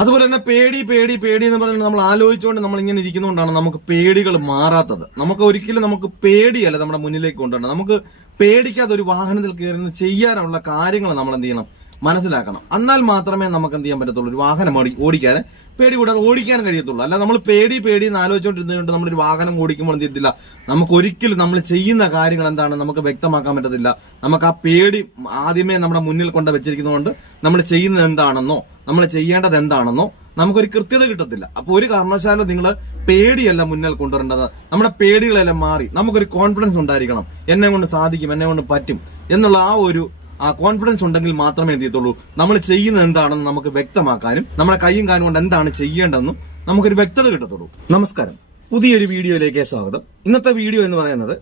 അതുപോലെ തന്നെ പേടി പേടി പേടി എന്ന് പറഞ്ഞാൽ നമ്മൾ ആലോചിച്ചുകൊണ്ട് നമ്മൾ ഇങ്ങനെ ഇരിക്കുന്നതുകൊണ്ടാണ് നമുക്ക് പേടികൾ മാറാത്തത്. നമുക്ക് ഒരിക്കലും നമുക്ക് പേടിയല്ല നമ്മുടെ മുന്നിലേക്ക് കൊണ്ടുവരണം നമുക്ക് പേടിക്കാതെ ഒരു വാഹനത്തിൽ കയറുന്ന ചെയ്യാനുള്ള കാര്യങ്ങൾ നമ്മൾ എന്ത് ചെയ്യണം? മനസ്സിലാക്കണം. എന്നാൽ മാത്രമേ നമുക്ക് എന്ത് ചെയ്യാൻ പറ്റത്തുള്ളൂ? ഒരു വാഹനം ഓടി- ഓടിക്കാൻ പേടി കൂടാതെ ഓടിക്കാൻ കഴിയത്തുള്ളൂ. അല്ല നമ്മൾ പേടി പേടി എന്ന് ആലോചിച്ചുകൊണ്ടിരുന്നുകൊണ്ട് നമ്മളൊരു വാഹനം ഓടിക്കുമ്പോൾ എന്ത് ചെയ്യത്തില്ല. നമുക്ക് ഒരിക്കലും നമ്മൾ ചെയ്യുന്ന കാര്യങ്ങൾ എന്താണ് നമുക്ക് വ്യക്തമാക്കാൻ പറ്റത്തില്ല. നമുക്ക് ആ പേടി ആദ്യമേ നമ്മുടെ മുന്നിൽ കൊണ്ട് വെച്ചിരിക്കുന്നതുകൊണ്ട് നമ്മൾ ചെയ്യുന്നത് എന്താണെന്നോ നമ്മൾ ചെയ്യേണ്ടത് എന്താണെന്നോ നമുക്കൊരു കൃത്യത കിട്ടത്തില്ല. അപ്പൊ ഒരു കാരണവശാലും നിങ്ങൾ പേടിയല്ല മുന്നിൽ കൊണ്ടുവരേണ്ടത്. നമ്മുടെ പേടികളെല്ലാം മാറി. നമുക്കൊരു കോൺഫിഡൻസ് ഉണ്ടായിരിക്കണം. എന്നെ കൊണ്ട് സാധിക്കും എന്നെ കൊണ്ട് പറ്റും എന്നുള്ള ആ ഒരു ആ കോൺഫിഡൻസ് ഉണ്ടെങ്കിൽ മാത്രമേ എന്ത് ചെയ്യത്തുള്ളൂ? നമ്മൾ ചെയ്യുന്നത് എന്താണെന്ന് നമുക്ക് വ്യക്തമാക്കാനും നമ്മുടെ കൈയും കാലും കൊണ്ട് എന്താണ് ചെയ്യേണ്ടതെന്നും നമുക്കൊരു വ്യക്തത കിട്ടത്തുള്ളൂ. നമസ്കാരം. പുതിയൊരു വീഡിയോയിലേക്ക് സ്വാഗതം. ഇന്നത്തെ വീഡിയോ എന്ന് പറയുന്നത്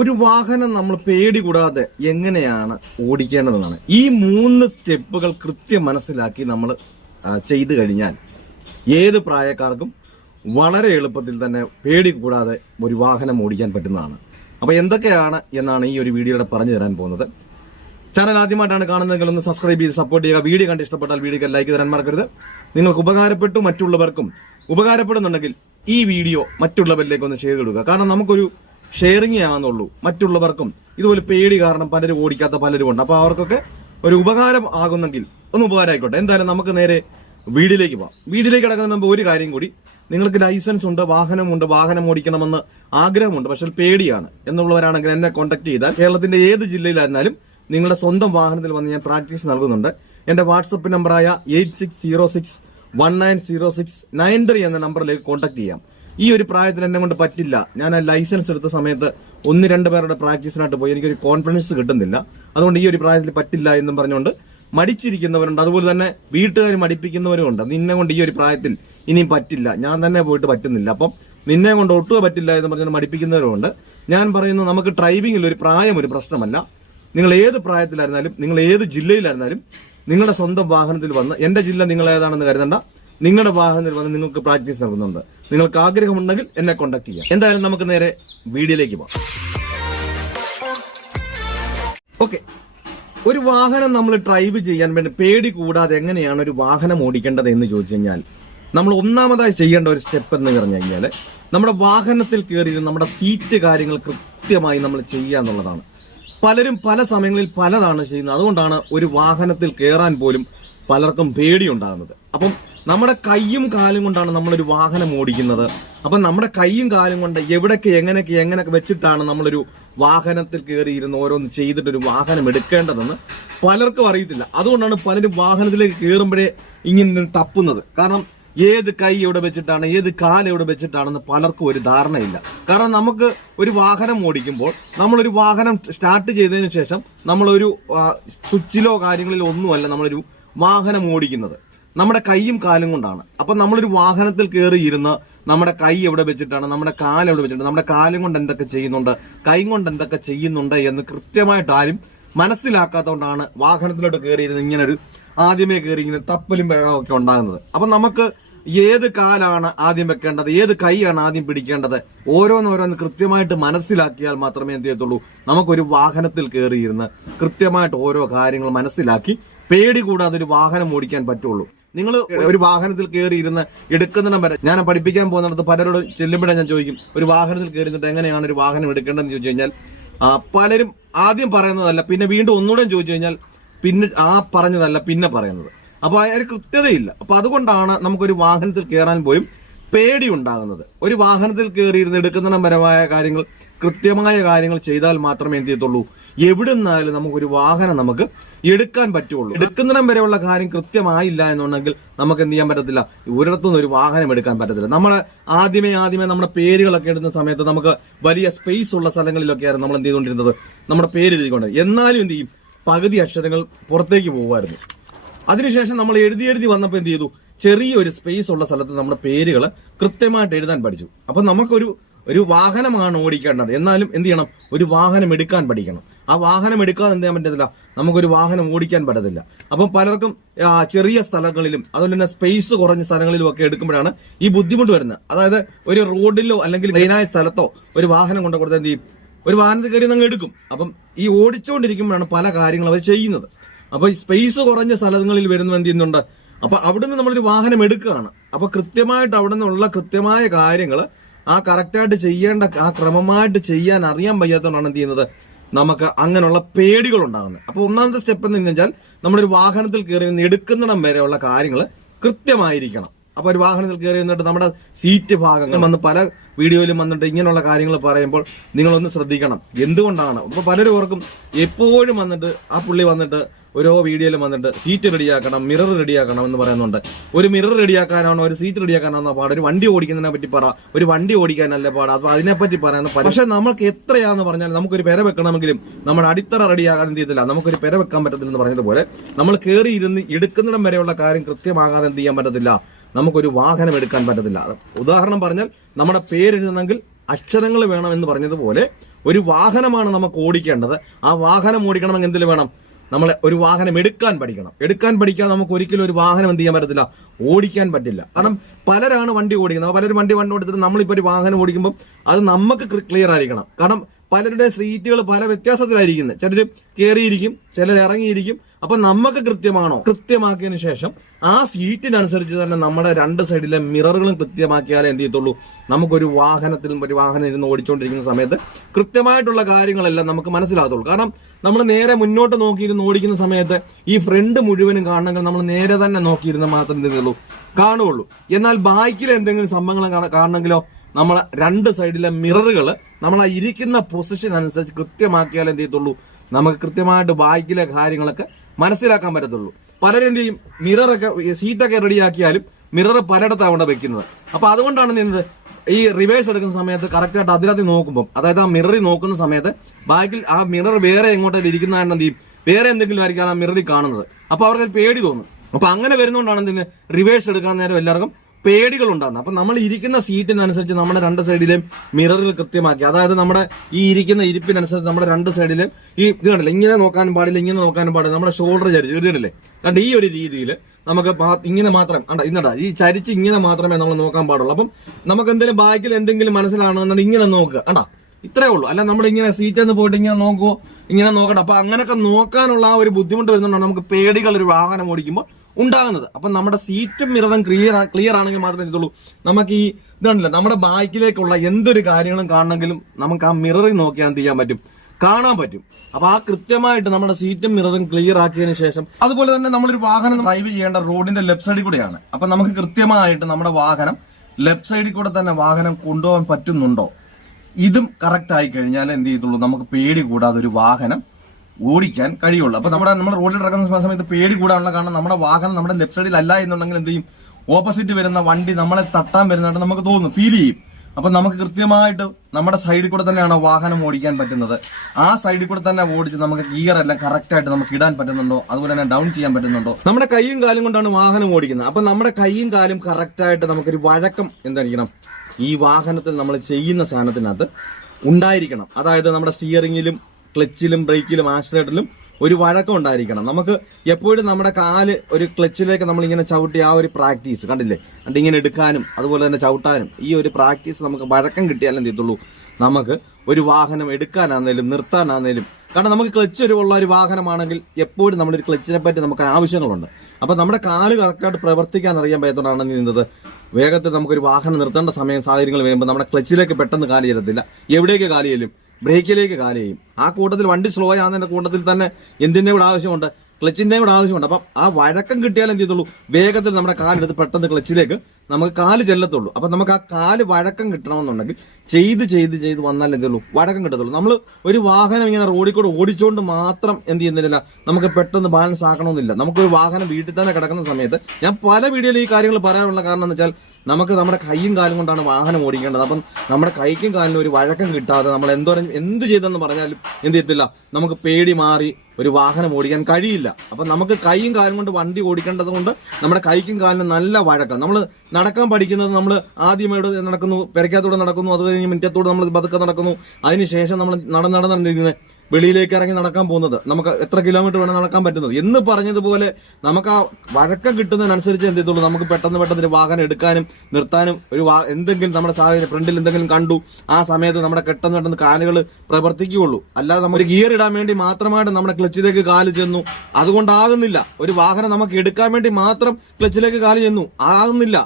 ഒരു വാഹനം നമ്മൾ പേടി കൂടാതെ എങ്ങനെയാണ് ഓടിക്കേണ്ടതെന്നാണ്. ഈ മൂന്ന് സ്റ്റെപ്പുകൾ കൃത്യം മനസ്സിലാക്കി നമ്മൾ ചെയ്തു കഴിഞ്ഞാൽ ഏത് പ്രായക്കാർക്കും വളരെ എളുപ്പത്തിൽ തന്നെ പേടി കൂടാതെ ഒരു വാഹനം ഓടിക്കാൻ പറ്റുന്നതാണ്. അപ്പോൾ എന്തൊക്കെയാണ് എന്നാണ് ഈ ഒരു വീഡിയോയുടെ പറഞ്ഞു തരാൻ പോകുന്നത്. ചാനൽ ആദ്യമായിട്ടാണ് കാണുന്നതെങ്കിൽ ഒന്ന് സബ്സ്ക്രൈബ് ചെയ്ത് സപ്പോർട്ട് ചെയ്യുക. വീഡിയോ കണ്ട് ഇഷ്ടപ്പെട്ടാൽ വീഡിയോക്ക് ലൈക്ക് തരാൻ മറക്കരുത്. നിങ്ങൾക്ക് ഉപകാരപ്പെട്ടു മറ്റുള്ളവർക്കും ഉപകാരപ്പെടുന്നുണ്ടെങ്കിൽ ഈ വീഡിയോ മറ്റുള്ളവരിലേക്ക് ഒന്ന് ചെയ്തു കൊടുക്കുക കാരണം നമുക്കൊരു ഷെയറിംഗ് ആകുന്നുള്ളൂ മറ്റുള്ളവർക്കും ഇതുപോലെ പേടി കാരണം പലരും ഓടിക്കാത്ത പലരും ഉണ്ട്. അപ്പൊ അവർക്കൊക്കെ ഒരു ഉപകാരം ആകുന്നെങ്കിൽ ഒന്ന് ഉപകാരമായിക്കോട്ടെ. എന്തായാലും നമുക്ക് നേരെ വീടിലേക്ക് പോവാം. വീടിലേക്ക് കിടക്കുന്ന മുമ്പ് ഒരു കാര്യം കൂടി. നിങ്ങൾക്ക് ലൈസൻസ് ഉണ്ട് വാഹനമുണ്ട് വാഹനം ഓടിക്കണമെന്ന് ആഗ്രഹമുണ്ട്. പക്ഷെ പേടിയാണ്. എന്നുള്ളവരാണെങ്കിൽ എന്നെ കോൺടാക്ട് ചെയ്താൽ കേരളത്തിന്റെ ഏത് ജില്ലയിലായിരുന്നാലും നിങ്ങളുടെ സ്വന്തം വാഹനത്തിൽ വന്ന് ഞാൻ പ്രാക്ടീസ് നൽകുന്നുണ്ട്. എന്റെ വാട്സപ്പ് നമ്പറായ eight six zero six one nine zero എന്ന നമ്പറിലേക്ക് കോൺടാക്ട് ചെയ്യാം. ഈ ഒരു പ്രായത്തിൽ എന്നെ കൊണ്ട് പറ്റില്ല. ഞാൻ ആ ലൈസൻസ് എടുത്ത സമയത്ത് ഒന്ന് രണ്ട് പേരുടെ പ്രാക്ടീസിനായിട്ട് പോയി എനിക്കൊരു കോൺഫിഡൻസ് കിട്ടുന്നില്ല. അതുകൊണ്ട് ഈ ഒരു പ്രായത്തിൽ പറ്റില്ല എന്നും പറഞ്ഞുകൊണ്ട് മടിച്ചിരിക്കുന്നവരുണ്ട്. അതുപോലെ തന്നെ വീട്ടുകാർ മടിപ്പിക്കുന്നവരുമുണ്ട് നിന്നെ കൊണ്ട് ഈ ഒരു പ്രായത്തിൽ ഇനിയും പറ്റില്ല. ഞാൻ തന്നെ പോയിട്ട് പറ്റുന്നില്ല. അപ്പം നിന്നെ കൊണ്ട് ഒട്ടുക പറ്റില്ല എന്ന് പറഞ്ഞാൽ മടിപ്പിക്കുന്നവരുമുണ്ട് ഞാൻ പറയുന്നു നമുക്ക് ഡ്രൈവിംഗിൽ ഒരു പ്രായം ഒരു പ്രശ്നമല്ല. നിങ്ങൾ ഏത് പ്രായത്തിലായിരുന്നാലും നിങ്ങൾ ഏത് ജില്ലയിലായിരുന്നാലും നിങ്ങളുടെ സ്വന്തം വാഹനത്തിൽ വന്ന് എന്റെ ജില്ല നിങ്ങൾ ഏതാണെന്ന് കരുതണ്ട. നിങ്ങളുടെ വാഹനത്തിൽ വന്ന് നിങ്ങൾക്ക് പ്രാക്ടീസ് നടക്കുന്നുണ്ട് നിങ്ങൾക്ക് ആഗ്രഹമുണ്ടെങ്കിൽ എന്നെ കോൺടാക്ട് ചെയ്യാം. എന്തായാലും നമുക്ക് നേരെ വീഡിയോയിലേക്ക് പോകാം. ഓക്കെ ഒരു വാഹനം നമ്മൾ ഡ്രൈവ് ചെയ്യാൻ വേണ്ടി പേടി കൂടാതെ എങ്ങനെയാണ് ഒരു വാഹനം ഓടിക്കേണ്ടത് എന്ന് ചോദിച്ചു കഴിഞ്ഞാൽ നമ്മൾ ഒന്നാമതായി ചെയ്യേണ്ട ഒരു സ്റ്റെപ്പ് എന്ന് പറഞ്ഞു കഴിഞ്ഞാൽ നമ്മുടെ വാഹനത്തിൽ കയറി നമ്മുടെ സീറ്റ് കാര്യങ്ങൾ കൃത്യമായി നമ്മൾ ചെയ്യുക എന്നുള്ളതാണ്. പലരും പല സമയങ്ങളിൽ പലതാണ് ചെയ്യുന്നത്. അതുകൊണ്ടാണ് ഒരു വാഹനത്തിൽ കയറാൻ പോലും പലർക്കും പേടിയുണ്ടാകുന്നത്. അപ്പം നമ്മുടെ കൈയും കാലും കൊണ്ടാണ് നമ്മളൊരു വാഹനം ഓടിക്കുന്നത്. അപ്പം നമ്മുടെ കൈയും കാലും കൊണ്ട് എവിടൊക്കെ എങ്ങനെയൊക്കെ എങ്ങനെയൊക്കെ വെച്ചിട്ടാണ് നമ്മളൊരു വാഹനത്തിൽ കയറിയിരുന്ന് ഓരോന്ന് ചെയ്തിട്ടൊരു വാഹനം എടുക്കേണ്ടതെന്ന് പലർക്കും അറിയത്തില്ല. അതുകൊണ്ടാണ് പലരും വാഹനത്തിലേക്ക് കയറുമ്പോഴേ ഇങ്ങനെ തപ്പുന്നത്. കാരണം ഏത് കൈ എവിടെ വെച്ചിട്ടാണ് ഏത് കാൽ എവിടെ വെച്ചിട്ടാണെന്ന് പലർക്കും ഒരു ധാരണയില്ല. കാരണം നമുക്ക് ഒരു വാഹനം ഓടിക്കുമ്പോൾ നമ്മളൊരു വാഹനം സ്റ്റാർട്ട് ചെയ്തതിന് ശേഷം നമ്മളൊരു സ്വിച്ചിലോ കാര്യങ്ങളിലോ ഒന്നുമല്ല നമ്മളൊരു വാഹനം ഓടിക്കുന്നത്. നമ്മുടെ കൈയും കാലും കൊണ്ടാണ്. അപ്പൊ നമ്മളൊരു വാഹനത്തിൽ കയറി ഇരുന്ന് നമ്മുടെ കൈ എവിടെ വെച്ചിട്ടാണ് നമ്മുടെ കാൽ എവിടെ വെച്ചിട്ടുണ്ട് നമ്മുടെ കാലും കൊണ്ട് എന്തൊക്കെ ചെയ്യുന്നുണ്ട് കൈ കൊണ്ട് എന്തൊക്കെ ചെയ്യുന്നുണ്ട് എന്ന് കൃത്യമായിട്ട് ആരും മനസ്സിലാക്കാത്തതുകൊണ്ടാണ് വാഹനത്തിലോട്ട് കയറി ഇരുന്ന് ഇങ്ങനെ ഒരു ആദ്യമേ കയറി ഇങ്ങനെ തപ്പലും ഒക്കെ ഉണ്ടാകുന്നത്. അപ്പൊ നമുക്ക് ഏത് കാലാണ് ആദ്യം വെക്കേണ്ടത്? ഏത് കൈയാണ് ആദ്യം പിടിക്കേണ്ടത്? ഓരോന്നോരോന്ന് കൃത്യമായിട്ട് മനസ്സിലാക്കിയാൽ മാത്രമേ എന്ത് ചെയ്യത്തുള്ളൂ? നമുക്കൊരു വാഹനത്തിൽ കയറിയിരുന്ന് കൃത്യമായിട്ട് ഓരോ കാര്യങ്ങൾ മനസ്സിലാക്കി പേടി കൂടാതെ ഒരു വാഹനം ഓടിക്കാൻ പറ്റുള്ളൂ. നിങ്ങൾ ഒരു വാഹനത്തിൽ കയറി ഇരുന്ന് എടുക്കുന്നിടം വരെ ഞാൻ പഠിപ്പിക്കാൻ പോകുന്നിടത്ത് പലരോട് ചെല്ലുമ്പോഴേ ഞാൻ ചോദിക്കും ഒരു വാഹനത്തിൽ കയറി ഇരുന്നിട്ട് എങ്ങനെയാണ് ഒരു വാഹനം എടുക്കേണ്ടതെന്ന് ചോദിച്ചു കഴിഞ്ഞാൽ പലരും ആദ്യം പറയുന്നതല്ല പിന്നെ വീണ്ടും ഒന്നുകൂടെ ചോദിച്ചു കഴിഞ്ഞാൽ പിന്നെ ആ പറഞ്ഞതല്ല പിന്നെ പറയുന്നത്. അപ്പൊ അതിന് കൃത്യതയില്ല. അപ്പൊ അതുകൊണ്ടാണ് നമുക്കൊരു വാഹനത്തിൽ കയറാൻ പോലും പേടി ഉണ്ടാകുന്നത് ഒരു വാഹനത്തിൽ കയറിയിരുന്ന് എടുക്കുന്നപരമായ കാര്യങ്ങൾ കൃത്യമായ കാര്യങ്ങൾ ചെയ്താൽ മാത്രമേ എന്ത് ചെയ്യത്തുള്ളൂ? എവിടെ നിന്നായാലും നമുക്കൊരു വാഹനം നമുക്ക് എടുക്കാൻ പറ്റുള്ളൂ. എടുക്കുന്നിടം വരെയുള്ള കാര്യം കൃത്യമായില്ല എന്നുണ്ടെങ്കിൽ നമുക്ക് എന്ത് ചെയ്യാൻ പറ്റത്തില്ല? ഒരിടത്തുനിന്ന് ഒരു വാഹനം എടുക്കാൻ പറ്റത്തില്ല. നമ്മൾ ആദ്യമേ ആദ്യമേ നമ്മുടെ പേരുകളൊക്കെ ഇടുന്ന സമയത്ത് നമുക്ക് വലിയ സ്പേസ് ഉള്ള സ്ഥലങ്ങളിലൊക്കെയായിരുന്നു നമ്മൾ എന്ത് ചെയ്തുകൊണ്ടിരുന്നത്? നമ്മുടെ പേര് എഴുതിക്കൊണ്ട്. എന്നാലും എന്ത് ചെയ്യും? പകുതി അക്ഷരങ്ങൾ പുറത്തേക്ക് പോകുമായിരുന്നു അതിനുശേഷം നമ്മൾ എഴുതി എഴുതി വന്നപ്പോൾ എന്ത് ചെയ്തു? ചെറിയൊരു സ്പേസ് ഉള്ള സ്ഥലത്ത് നമ്മുടെ പേരുകൾ കൃത്യമായിട്ട് എഴുതാൻ പഠിച്ചു. അപ്പൊ നമുക്കൊരു ഒരു വാഹനമാണ് ഓടിക്കേണ്ടത്. എന്നാലും എന്ത് ചെയ്യണം? ഒരു വാഹനം എടുക്കാൻ പഠിക്കണം. ആ വാഹനം എടുക്കാതെ എന്ത് ചെയ്യാൻ പറ്റത്തില്ല. നമുക്കൊരു വാഹനം ഓടിക്കാൻ പറ്റത്തില്ല. അപ്പം പലർക്കും ചെറിയ സ്ഥലങ്ങളിലും അതുപോലെ തന്നെ സ്പേസ് കുറഞ്ഞ സ്ഥലങ്ങളിലും ഒക്കെ എടുക്കുമ്പോഴാണ് ഈ ബുദ്ധിമുട്ട് വരുന്നത്. അതായത് ഒരു റോഡിലോ അല്ലെങ്കിൽ മെയിനായ സ്ഥലത്തോ ഒരു വാഹനം കൊണ്ടു കൊടുത്താൽ എന്ത് ചെയ്യും? ഒരു വാഹനത്തിൽ കയറി അങ്ങ് എടുക്കും. അപ്പം ഈ ഓടിച്ചുകൊണ്ടിരിക്കുമ്പോഴാണ് പല കാര്യങ്ങളും അവർ ചെയ്യുന്നത്. അപ്പൊ സ്പേസ് കുറഞ്ഞ സ്ഥലങ്ങളിൽ വരുന്ന എന്ത് ചെയ്യുന്നുണ്ട്? അപ്പൊ അവിടുന്ന് നമ്മളൊരു വാഹനം എടുക്കുകയാണ്. അപ്പൊ കൃത്യമായിട്ട് അവിടെ നിന്നുള്ള കൃത്യമായ കാര്യങ്ങൾ ആ കറക്റ്റായിട്ട് ചെയ്യേണ്ട ആ ക്രമമായിട്ട് ചെയ്യാൻ അറിയാൻ വയ്യാത്തതുകൊണ്ടാണ് എന്ത് ചെയ്യുന്നത്? നമുക്ക് അങ്ങനെയുള്ള പേടികൾ ഉണ്ടാകുന്നത് അപ്പൊ ഒന്നാമത്തെ സ്റ്റെപ്പ് എന്ന് വെച്ചാൽ നമ്മളൊരു വാഹനത്തിൽ കയറി നിന്ന് എടുക്കുന്നിടം വരെയുള്ള കാര്യങ്ങൾ കൃത്യമായിരിക്കണം. അപ്പൊ ഒരു വാഹനത്തിൽ കയറി നിന്നിട്ട് നമ്മുടെ സീറ്റ് ഭാഗങ്ങൾ വന്ന് പല വീഡിയോയിലും വന്നിട്ട് ഇങ്ങനെയുള്ള കാര്യങ്ങൾ പറയുമ്പോൾ നിങ്ങളൊന്ന് ശ്രദ്ധിക്കണം. എന്തുകൊണ്ടാണ്? അപ്പൊ പലരും ഓർക്കും എപ്പോഴും വന്നിട്ട് ആ പുള്ളി വന്നിട്ട് ഓരോ വീഡിയോയിലും വന്നിട്ട് സീറ്റ് റെഡിയാക്കണം മിറർ റെഡിയാക്കണം എന്ന് പറയുന്നുണ്ട്. ഒരു മിറർ റെഡിയാക്കാനാണോ ഒരു സീറ്റ് റെഡിയാക്കാനാണോ പാട്? ഒരു വണ്ടി ഓടിക്കുന്നതിനെ പറ്റി പറ. ഒരു വണ്ടി ഓടിക്കാനല്ലേ പാട്? അപ്പൊ അതിനെപ്പറ്റി പറയാന്ന് പക്ഷെ നമ്മൾക്ക് എത്രയാന്ന് പറഞ്ഞാൽ നമുക്കൊരു പെര വെക്കണമെങ്കിലും നമ്മുടെ അടിത്തറ റെഡിയാകാൻ എന്ത് ചെയ്തില്ല നമുക്കൊരു പെര വെക്കാൻ പറ്റത്തില്ല എന്ന് പറഞ്ഞതുപോലെ നമ്മൾ കയറി ഇരുന്ന് എടുക്കുന്നിടം വരെയുള്ള കാര്യം കൃത്യമാകാതെ എന്ത് ചെയ്യാൻ പറ്റത്തില്ല. നമുക്കൊരു വാഹനം എടുക്കാൻ പറ്റത്തില്ല. ഉദാഹരണം പറഞ്ഞാൽ നമ്മുടെ പേരെഴുതണമെങ്കിൽ അക്ഷരങ്ങൾ വേണം എന്ന് പറഞ്ഞതുപോലെ ഒരു വാഹനമാണ് നമുക്ക് ഓടിക്കേണ്ടത്. ആ വാഹനം ഓടിക്കണമെങ്കിൽ എന്തിൽ വേണം? നമ്മൾ ഒരു വാഹനം എടുക്കാൻ പഠിക്കണം. എടുക്കാൻ പഠിക്കാൻ നമുക്ക് ഒരിക്കലും ഒരു വാഹനം എന്ത് ചെയ്യാൻ പറ്റത്തില്ല. ഓടിക്കാൻ പറ്റില്ല. കാരണം പലരാണ് വണ്ടി ഓടിക്കുന്നത്. പലരും വണ്ടി വണ്ടി ഓടിച്ചിട്ട് നമ്മളിപ്പോൾ ഒരു വാഹനം ഓടിക്കുമ്പോൾ അത് നമുക്ക് ക്ലിയർ ആയിരിക്കണം. കാരണം പലരുടെ സീറ്റുകൾ പല വ്യത്യാസത്തിലായിരിക്കുന്നത്. ചിലർ കയറിയിരിക്കും ചിലർ ഇറങ്ങിയിരിക്കും. അപ്പൊ നമുക്ക് കൃത്യമാണോ? കൃത്യമാക്കിയതിനു ശേഷം ആ സീറ്റിനനുസരിച്ച് തന്നെ നമ്മുടെ രണ്ട് സൈഡിലെ മിററുകളും കൃത്യമാക്കിയാലേ എന്ത് ചെയ്യത്തുള്ളൂ? നമുക്കൊരു വാഹനത്തിൽ ഒരു വാഹനം ഇരുന്ന് ഓടിച്ചുകൊണ്ടിരിക്കുന്ന സമയത്ത് കൃത്യമായിട്ടുള്ള കാര്യങ്ങളെല്ലാം നമുക്ക് മനസ്സിലാകത്തുള്ളൂ. കാരണം നമ്മൾ നേരെ മുന്നോട്ട് നോക്കിയിരുന്ന് ഓടിക്കുന്ന സമയത്ത് ഈ ഫ്രണ്ട് മുഴുവനും കാണണമെങ്കിൽ നമ്മൾ നേരെ തന്നെ നോക്കിയിരുന്ന മാത്രം എന്തെയുള്ളൂ കാണുകയുള്ളൂ. എന്നാൽ ബാക്കിൽ എന്തെങ്കിലും സംഭവങ്ങൾ കാണ- കാണണമെങ്കിലോ നമ്മൾ രണ്ട് സൈഡിലെ മിററുകൾ നമ്മൾ ഇരിക്കുന്ന പൊസിഷൻ അനുസരിച്ച് കൃത്യമാക്കിയാലേ എന്ത് ചെയ്യത്തുള്ളൂ? നമുക്ക് കൃത്യമായിട്ട് ബാക്കിലെ കാര്യങ്ങളൊക്കെ മനസ്സിലാക്കാൻ പറ്റത്തുള്ളൂ. പലരും എന്ത് ചെയ്യും മിററൊക്കെ സീറ്റൊക്കെ റെഡിയാക്കിയാലും മിറർ പലയിടത്താവണ്ട വെക്കുന്നത്. അപ്പൊ അതുകൊണ്ടാണ് നിന്നത് ഈ റിവേഴ്സ് എടുക്കുന്ന സമയത്ത് കറക്റ്റായിട്ട് അതിനകത്ത് നോക്കുമ്പോൾ അതായത് ആ മിററിൽ നോക്കുന്ന സമയത്ത് ബാക്കിൽ ആ മിറർ വേറെ എങ്ങോട്ടെങ്കിലും ഇരിക്കുന്ന കാരണം എന്ത് വേറെ എന്തെങ്കിലും ആയിരിക്കും ആ മിററിൽ കാണുന്നത്. അപ്പൊ അവർക്ക് പേടി തോന്നും. അപ്പൊ അങ്ങനെ വരുന്നതുകൊണ്ടാണ് എന്തിന് റിവേഴ്സ് എടുക്കാൻ നേരം എല്ലാവർക്കും പേടികൾ ഉണ്ടാകുന്നത് അപ്പൊ നമ്മൾ ഇരിക്കുന്ന സീറ്റിനനുസരിച്ച് നമ്മുടെ രണ്ട് സൈഡിലെയും മിററിൽ കൃത്യമാക്കി. അതായത് നമ്മുടെ ഈ ഇരിക്കുന്ന ഇരിപ്പിനനുസരിച്ച് നമ്മുടെ രണ്ട് സൈഡിലും ഈ ഇത് കണ്ടില്ല? ഇങ്ങനെ നോക്കാൻ പാടില്ല ഇങ്ങനെ നോക്കാൻ പാടില്ല. നമ്മുടെ ഷോൾഡർ ചരിച്ച് ഇടില്ലേ കണ്ട് ഈ ഒരു രീതിയിൽ നമുക്ക് ഇങ്ങനെ മാത്രം കണ്ട? ഇന്നടാ ഈ ചരിച്ച് ഇങ്ങനെ മാത്രമേ നമ്മൾ നോക്കാൻ പാടുള്ളൂ. അപ്പം നമുക്ക് എന്തെങ്കിലും ബാക്കിൽ എന്തെങ്കിലും മനസ്സിലാണെന്നുണ്ടെങ്കിൽ ഇങ്ങനെ നോക്കുക കണ്ടാ? ഇത്രേ ഉള്ളൂ. അല്ല നമ്മൾ ഇങ്ങനെ സീറ്റിൽ നിന്ന് പോയിട്ട് ഇങ്ങനെ നോക്കുമോ ഇങ്ങനെ നോക്കണ്ട. അപ്പൊ അങ്ങനെയൊക്കെ നോക്കാനുള്ള ആ ഒരു ബുദ്ധിമുട്ട് വരുന്നുണ്ടാണ് നമുക്ക് പേടികൾ ഒരു വാഹനം ഓടിക്കുമ്പോൾ ഉണ്ടാകുന്നത്. അപ്പം നമ്മുടെ സീറ്റും മിററും ക്ലിയർ ക്ലിയർ ആണെങ്കിൽ മാത്രമേ ഇതുള്ളൂ നമുക്ക് ഈ ഇതാണല്ലോ നമ്മുടെ ബാക്കിലേക്കുള്ള എന്തൊരു കാര്യങ്ങളും കാണണമെങ്കിലും നമുക്ക് ആ മിററിൽ നോക്കിയാൽ എന്ത് ചെയ്യാൻ പറ്റും? കാണാൻ പറ്റും. അപ്പൊ ആ കൃത്യമായിട്ട് നമ്മുടെ സീറ്റും മിററും ക്ലിയർ ആക്കിയതിനു ശേഷം അതുപോലെ തന്നെ നമ്മളൊരു വാഹനം ഡ്രൈവ് ചെയ്യേണ്ട റോഡിന്റെ ലെഫ്റ്റ് സൈഡിൽ കൂടെയാണ്. അപ്പൊ നമുക്ക് കൃത്യമായിട്ട് നമ്മുടെ വാഹനം ലെഫ്റ്റ് സൈഡിൽ കൂടെ തന്നെ വാഹനം കൊണ്ടുപോകാൻ പറ്റുന്നുണ്ടോ? ഇതും കറക്റ്റ് ആയി കഴിഞ്ഞാൽ എന്ത് ചെയ്തുള്ളൂ നമുക്ക് പേടി കൂടാതെ ഒരു വാഹനം ഓടിക്കാൻ കഴിയുള്ളൂ. അപ്പൊ നമ്മുടെ നമ്മൾ റോഡിൽ ഇറക്കുന്ന സമയത്ത് പേടി കൂടാനുള്ള കാരണം നമ്മുടെ വാഹനം നമ്മുടെ ലെഫ്റ്റ് സൈഡിൽ അല്ല എന്നുണ്ടെങ്കിൽ എന്ത് ചെയ്യും? ഓപ്പോസിറ്റ് വരുന്ന വണ്ടി നമ്മളെ തട്ടാൻ വരുന്നതായിട്ട് നമുക്ക് തോന്നുന്നു ഫീൽ ചെയ്യും. അപ്പൊ നമുക്ക് കൃത്യമായിട്ട് നമ്മുടെ സൈഡിൽ കൂടെ തന്നെയാണ് വാഹനം ഓടിക്കാൻ പറ്റുന്നത്? ആ സൈഡിൽ കൂടെ തന്നെ ഓടിച്ച് നമുക്ക് ഗിയർ എല്ലാം കറക്റ്റ് ആയിട്ട് നമുക്ക് ഇടാൻ പറ്റുന്നുണ്ടോ? അതുപോലെ തന്നെ ഡൗൺ ചെയ്യാൻ പറ്റുന്നുണ്ടോ? നമ്മുടെ കൈയും കാലും കൊണ്ടാണ് വാഹനം ഓടിക്കുന്നത്. അപ്പൊ നമ്മുടെ കൈയും കാലും കറക്റ്റ് ആയിട്ട് നമുക്കൊരു വഴക്കം എന്തായിരിക്കണം? ഈ വാഹനത്തിൽ നമ്മൾ ചെയ്യുന്ന സാധനത്തിനകത്ത് ഉണ്ടായിരിക്കണം. അതായത് നമ്മുടെ സ്റ്റിയറിംഗിലും ക്ലച്ചിലും ബ്രേക്കിലും ആക്സിലേറ്ററിലും ഒരു വഴക്കം ഉണ്ടായിരിക്കണം. നമുക്ക് എപ്പോഴും നമ്മുടെ കാൽ ഒരു ക്ലച്ചിലേക്ക് നമ്മൾ ഇങ്ങനെ ചവിട്ടി ആ ഒരു പ്രാക്ടീസ് കണ്ടില്ലേ? കണ്ട് ഇങ്ങനെ എടുക്കാനും അതുപോലെ തന്നെ ചവിട്ടാനും ഈ ഒരു പ്രാക്ടീസ് നമുക്ക് വഴക്കം കിട്ടിയാലും എന്ത് നമുക്ക് ഒരു വാഹനം എടുക്കാനാണെങ്കിലും നിർത്താനാണെങ്കിലും കാരണം നമുക്ക് ക്ലച്ച് ഒരു ഉള്ള ഒരു വാഹനമാണെങ്കിൽ എപ്പോഴും നമ്മളൊരു ക്ലച്ചിനെ പറ്റി നമുക്ക് ആവശ്യങ്ങളുണ്ട്. അപ്പൊ നമ്മുടെ കാൽ കറക്റ്റായിട്ട് പ്രവർത്തിക്കാൻ അറിയാൻ പറ്റുന്നതാണ് നീന്തുന്നത് വേഗത്തിൽ നമുക്കൊരു വാഹനം നിർത്തേണ്ട സമയം സാഹചര്യങ്ങൾ വരുമ്പോൾ നമ്മുടെ ക്ലച്ചിലേക്ക് പെട്ടെന്ന് കാലി ചെല്ലത്തില്ല. എവിടേക്ക് കാൽ ചെല്ലും? ബ്രേക്കിലേക്ക് കാൽ ചെയ്യും ആ കൂട്ടത്തിൽ വണ്ടി സ്ലോ ആകുന്നതിന്റെ കൂട്ടത്തിൽ തന്നെ എന്തിന്റെ കൂടെ ആവശ്യമുണ്ട്. ക്ലച്ചിന്റെ കൂടെ ആവശ്യമുണ്ട്. അപ്പം ആ വഴക്കം കിട്ടിയാലും എന്ത് ചെയ്തുള്ളൂ വേഗത്തിൽ നമ്മുടെ കാലെടുത്ത് പെട്ടെന്ന് ക്ലച്ചിലേക്ക് നമുക്ക് കാൽ ചെല്ലത്തുള്ളൂ. അപ്പം നമുക്ക് ആ കാൽ വഴക്കം കിട്ടണമെന്നുണ്ടെങ്കിൽ ചെയ്ത് ചെയ്ത് ചെയ്ത് വന്നാൽ എന്ത് ചെയ്യുള്ളൂ വഴക്കം കിട്ടത്തുള്ളൂ. നമ്മൾ ഒരു വാഹനം ഇങ്ങനെ റോഡിൽ കൂടെ ഓടിച്ചുകൊണ്ട് മാത്രം എന്ത് ചെയ്യുന്നില്ല നമുക്ക് പെട്ടെന്ന് ബാലൻസ് ആക്കണമെന്നില്ല. നമുക്കൊരു വാഹനം വീട്ടിൽ തന്നെ കിടക്കുന്ന സമയത്ത് ഞാൻ പല വീഡിയോയിൽ ഈ കാര്യങ്ങൾ പറയാനുള്ള കാരണം എന്ന് വെച്ചാൽ നമുക്ക് നമ്മുടെ കൈയും കാലും കൊണ്ടാണ് വാഹനം ഓടിക്കേണ്ടത്. അപ്പം നമ്മുടെ കൈക്കും കാലിനും ഒരു വഴക്കം കിട്ടാതെ നമ്മൾ എന്തോരം എന്ത് ചെയ്തെന്ന് പറഞ്ഞാലും എന്ത് ചെയ്യത്തില്ല. നമുക്ക് പേടി മാറി ഒരു വാഹനം ഓടിക്കാൻ കഴിയില്ല. അപ്പം നമുക്ക് കൈയും കാലും കൊണ്ട് വണ്ടി ഓടിക്കേണ്ടത് കൊണ്ട് നമ്മുടെ കൈക്കും കാലിനും നല്ല വഴക്കം. നമ്മൾ നടക്കാൻ പഠിക്കുന്നത് നമ്മൾ ആദ്യം ഇവിടെ നടക്കുന്നു പെരക്കകത്തൂടെ നടക്കുന്നു അത് കഴിഞ്ഞ് മുറ്റത്തൂടെ നമ്മൾ പതുക്കെ നടക്കുന്നു. അതിനുശേഷം നമ്മൾ നടന്ന് നടന്ന് വെളിയിലേക്ക് ഇറങ്ങി നടക്കാൻ പോകുന്നത്. നമുക്ക് എത്ര കിലോമീറ്റർ വേണം നടക്കാൻ പറ്റുന്നത്? എന്ന് പറഞ്ഞതുപോലെ നമുക്ക് ആ വഴക്കം കിട്ടുന്നതിനനുസരിച്ച് എന്ത് ചെയ്തുള്ളൂ നമുക്ക് പെട്ടെന്ന് പെട്ടെന്ന് ഒരു വാഹനം എടുക്കാനും നിർത്താനും ഒരു എന്തെങ്കിലും നമ്മുടെ സാഹചര്യം ഫ്രണ്ടിൽ എന്തെങ്കിലും കണ്ടു ആ സമയത്ത് നമ്മുടെ പെട്ടെന്ന് പെട്ടെന്ന് കാലുകൾ പ്രവർത്തിക്കുകയുള്ളൂ. അല്ലാതെ നമ്മൾ ഗിയർ ഇടാൻ വേണ്ടി മാത്രമായിട്ട് നമ്മുടെ ക്ലച്ചിലേക്ക് കാൽ ചെന്നു. അതുകൊണ്ടാകുന്നില്ല. ഒരു വാഹനം നമുക്ക് എടുക്കാൻ വേണ്ടി മാത്രം ക്ലച്ചിലേക്ക് കാൽ ചെന്നു. ആകുന്നില്ല.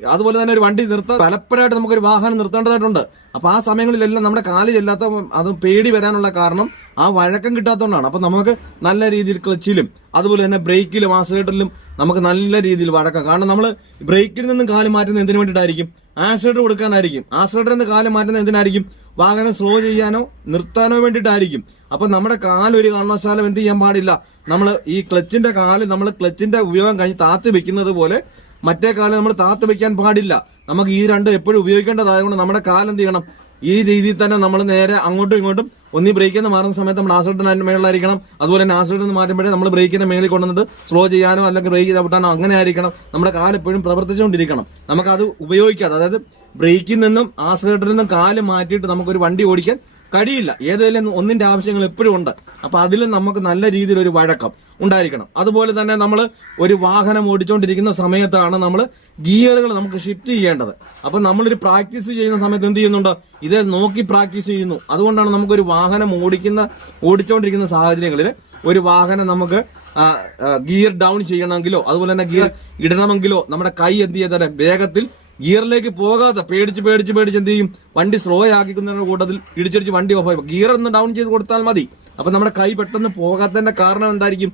അതുപോലെ തന്നെ ഒരു വണ്ടി നിർത്താൻ പലപ്പോഴായിട്ട് നമുക്കൊരു വാഹനം നിർത്തേണ്ടതായിട്ടുണ്ട്. അപ്പൊ ആ സമയങ്ങളിലെല്ലാം നമ്മുടെ കാൽ ചെല്ലാത്ത അത് പേടി വരാനുള്ള കാരണം ആ വഴക്കം കിട്ടാത്തതുകൊണ്ടാണ് അപ്പൊ നമുക്ക് നല്ല രീതിയിൽ ക്ലച്ചിലും അതുപോലെ തന്നെ ബ്രേക്കിലും ആക്സിലേറ്ററിലും നമുക്ക് നല്ല രീതിയിൽ വഴക്കം. കാരണം നമ്മൾ ബ്രേക്കിൽ നിന്നും കാൽ മാറ്റുന്നത് എന്തിനു വേണ്ടിയിട്ടായിരിക്കും? ആക്സിലേറ്റർ കൊടുക്കാനായിരിക്കും. ആക്സിലേറ്ററിൽ നിന്ന് കാൽ മാറ്റുന്നത് എന്തിനായിരിക്കും? വാഹനം സ്ലോ ചെയ്യാനോ നിർത്താനോ വേണ്ടിയിട്ടായിരിക്കും. അപ്പൊ നമ്മുടെ കാൽ ഒരു കാരണവശാലും എന്ത് ചെയ്യാൻ പാടില്ല. നമ്മൾ ഈ ക്ലച്ചിന്റെ കാൽ നമ്മൾ ക്ലച്ചിന്റെ ഉപയോഗം കഴിഞ്ഞ് താത്തി വെക്കുന്നത് പോലെ മറ്റേ കാലം നമ്മൾ താത്ത് വെക്കാൻ പാടില്ല. നമുക്ക് ഈ രണ്ടും എപ്പോഴും ഉപയോഗിക്കേണ്ടതായതുകൊണ്ട് നമ്മുടെ കാലം എന്ത് ചെയ്യണം? ഈ രീതിയിൽ തന്നെ നമ്മൾ നേരെ അങ്ങോട്ടും ഇങ്ങോട്ടും ഒന്നി ബ്രേക്കിൽ നിന്ന് മാറുന്ന സമയത്ത് നമ്മൾ ആസിഡിന് മേളിലായിരിക്കണം. അതുപോലെ തന്നെ ആസിഡിൽ നിന്ന് മാറ്റുമ്പോഴേ നമ്മൾ ബ്രേക്കിന്റെ മേളിൽ കൊണ്ടുവന്നിട്ട് സ്ലോ ചെയ്യാനോ അല്ലെങ്കിൽ ബ്രേക്ക് ചവിട്ടാനോ അങ്ങനെ ആയിരിക്കണം. നമ്മുടെ കാൽ എപ്പോഴും പ്രവർത്തിച്ചുകൊണ്ടിരിക്കണം. നമുക്കത് ഉപയോഗിക്കാതെ അതായത് ബ്രേക്കിൽ നിന്നും ആസിഡിൽ നിന്നും കാൽ മാറ്റിയിട്ട് നമുക്കൊരു വണ്ടി ഓടിക്കാൻ കഴിയില്ല. ഏതെങ്കിലും ഒന്നിന്റെ ആവശ്യങ്ങൾ എപ്പോഴും ഉണ്ട്. അപ്പൊ അതിലും നമുക്ക് നല്ല രീതിയിൽ ഒരു വഴക്കം. ഉണ്ടായിരിക്കണം. അതുപോലെ തന്നെ നമ്മൾ ഒരു വാഹനം ഓടിച്ചുകൊണ്ടിരിക്കുന്ന സമയത്താണ് നമ്മൾ ഗിയറുകൾ നമുക്ക് ഷിഫ്റ്റ് ചെയ്യേണ്ടത്. അപ്പൊ നമ്മളൊരു പ്രാക്ടീസ് ചെയ്യുന്ന സമയത്ത് എന്ത് ചെയ്യുന്നുണ്ട്? ഇത് നോക്കി പ്രാക്ടീസ് ചെയ്യുന്നു. അതുകൊണ്ടാണ് നമുക്കൊരു വാഹനം ഓടിക്കുന്ന ഓടിച്ചുകൊണ്ടിരിക്കുന്ന സാഹചര്യങ്ങളിൽ ഒരു വാഹനം നമുക്ക് ഗിയർ ഡൗൺ ചെയ്യണമെങ്കിലോ അതുപോലെ തന്നെ ഗിയർ ഇടണമെങ്കിലോ നമ്മുടെ കൈ എന്ത് ചെയ്താലും വേഗത്തിൽ ഗിയറിലേക്ക് പോകാതെ പേടിച്ച് പേടിച്ച് പേടിച്ച് എന്ത് ചെയ്യും? വണ്ടി സ്ലോ ആക്കിക്കുന്ന കൂട്ടത്തിൽ ഇടിച്ചടിച്ച് വണ്ടി ഓഫ് ആയി. ഗിയർ ഒന്ന് ഡൗൺ ചെയ്ത് കൊടുത്താൽ മതി. അപ്പൊ നമ്മുടെ കൈ പെട്ടെന്ന് പോകാത്തതിന്റെ കാരണം എന്തായിരിക്കും?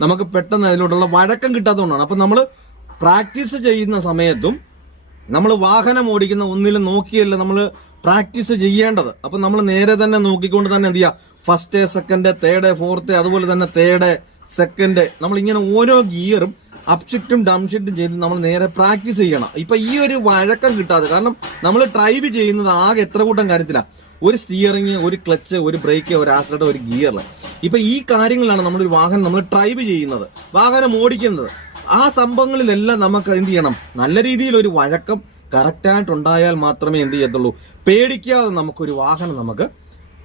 നമുക്ക് പെട്ടെന്ന് അതിലോട്ടുള്ള വഴക്കം കിട്ടാത്തതുകൊണ്ടാണ്. അപ്പൊ നമ്മൾ പ്രാക്ടീസ് ചെയ്യുന്ന സമയത്തും നമ്മൾ വാഹനം ഓടിക്കുന്ന ഒന്നിലും നോക്കിയല്ല നമ്മൾ പ്രാക്ടീസ് ചെയ്യേണ്ടത്. അപ്പൊ നമ്മൾ നേരെ തന്നെ നോക്കിക്കൊണ്ട് തന്നെ എന്ത് ചെയ്യുക ഫസ്റ്റ് സെക്കൻഡ് തേർഡ് ഫോർത്ത് അതുപോലെ തന്നെ തേർഡ് സെക്കൻഡ് നമ്മൾ ഇങ്ങനെ ഓരോ ഗിയറും അപ്ഷിഫ്റ്റും ഡംഷിഫ്റ്റും ചെയ്ത് നമ്മൾ നേരെ പ്രാക്ടീസ് ചെയ്യണം. ഇപ്പൊ ഈ ഒരു വഴക്കം കിട്ടാതെ കാരണം നമ്മൾ ഡ്രൈവ് ചെയ്യുന്നത് ആകെ എത്ര കൂട്ടം കാര്യത്തിലാണ് ഒരു സ്റ്റിയറിങ് ഒരു ക്ലച്ച് ഒരു ബ്രേക്ക് ഒരു ആക്സിലേറ്റർ ഒരു ഗിയർ ഇപ്പൊ ഈ കാര്യങ്ങളാണ് നമ്മളൊരു വാഹനം നമ്മൾ ഡ്രൈവ് ചെയ്യുന്നത് വാഹനം ഓടിക്കുന്നത്. ആ സംഭവങ്ങളിലെല്ലാം നമുക്ക് എന്ത് ചെയ്യണം? നല്ല രീതിയിൽ ഒരു വഴക്കം കറക്റ്റായിട്ട് ഉണ്ടായാൽ മാത്രമേ എന്ത് ചെയ്യത്തുള്ളൂ? പേടിക്കാതെ നമുക്കൊരു വാഹനം നമുക്ക്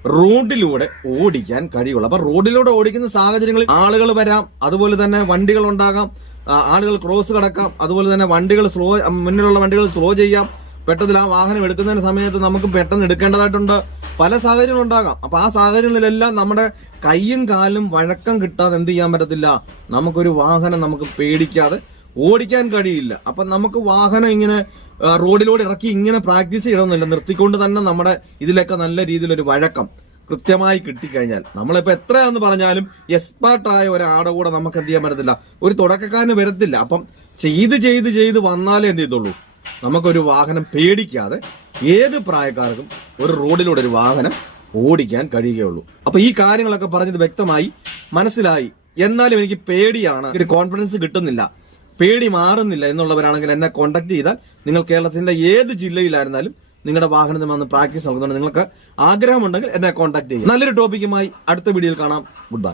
റോഡിലൂടെ ഓടിക്കാൻ കഴിയുള്ളൂ. അപ്പൊ റോഡിലൂടെ ഓടിക്കുന്ന സാഹചര്യങ്ങളിൽ ആളുകൾ വരാം അതുപോലെ തന്നെ വണ്ടികൾ ഉണ്ടാകാം ആളുകൾ ക്രോസ് കടക്കാം. അതുപോലെ തന്നെ വണ്ടികൾ സ്ലോ മുന്നിലുള്ള വണ്ടികൾ സ്ലോ ചെയ്യാം. പെട്ടെന്ന് ആ വാഹനം എടുക്കുന്നതിന് സമയത്ത് നമുക്ക് പെട്ടെന്ന് എടുക്കേണ്ടതായിട്ടുണ്ട്. പല സാഹചര്യങ്ങളും ഉണ്ടാകാം. അപ്പൊ ആ സാഹചര്യങ്ങളിലെല്ലാം നമ്മുടെ കൈയും കാലും വഴക്കം കിട്ടാതെ എന്ത് ചെയ്യാൻ പറ്റത്തില്ല. നമുക്കൊരു വാഹനം നമുക്ക് പേടിക്കാതെ ഓടിക്കാൻ കഴിയില്ല. അപ്പൊ നമുക്ക് വാഹനം ഇങ്ങനെ റോഡിലൂടെ ഇറക്കി ഇങ്ങനെ പ്രാക്ടീസ് ചെയ്യണമെന്നില്ല. നിർത്തിക്കൊണ്ട് തന്നെ നമ്മുടെ ഇതിലൊക്കെ നല്ല രീതിയിലൊരു വഴക്കം. കൃത്യമായി കിട്ടിക്കഴിഞ്ഞാൽ. നമ്മളിപ്പോ എത്രയാന്ന് പറഞ്ഞാലും എക്സ്പേർട്ടായ ഒരാടെ കൂടെ നമുക്ക് എന്ത് ചെയ്യാൻ പറ്റത്തില്ല. ഒരു തുടക്കക്കാരന് വരത്തില്ല. അപ്പം ചെയ്ത് ചെയ്ത് ചെയ്ത് വന്നാലേ എന്ത് ചെയ്തുള്ളൂ നമുക്കൊരു വാഹനം പേടിക്കാതെ ഏത് പ്രായക്കാർക്കും ഒരു റോഡിലൂടെ ഒരു വാഹനം ഓടിക്കാൻ കഴിയുകയുള്ളൂ. അപ്പൊ ഈ കാര്യങ്ങളൊക്കെ പറഞ്ഞത് വ്യക്തമായി മനസ്സിലായി. എന്നാലും എനിക്ക് പേടിയാണ്. ഒരു കോൺഫിഡൻസ് കിട്ടുന്നില്ല. പേടി മാറുന്നില്ല എന്നുള്ളവരാണെങ്കിൽ എന്നെ കോൺടാക്ട് ചെയ്താൽ നിങ്ങൾ കേരളത്തിന്റെ ഏത് ജില്ലയിലായിരുന്നാലും നിങ്ങളുടെ വാഹനത്തിൽ വന്ന് പ്രാക്ടീസ് നടക്കുന്നുണ്ട് നിങ്ങൾക്ക് ആഗ്രഹമുണ്ടെങ്കിൽ എന്നെ കോൺടാക്ട് ചെയ്യും നല്ലൊരു ടോപ്പിക്കുമായി അടുത്ത വീഡിയോയിൽ കാണാം. Good bye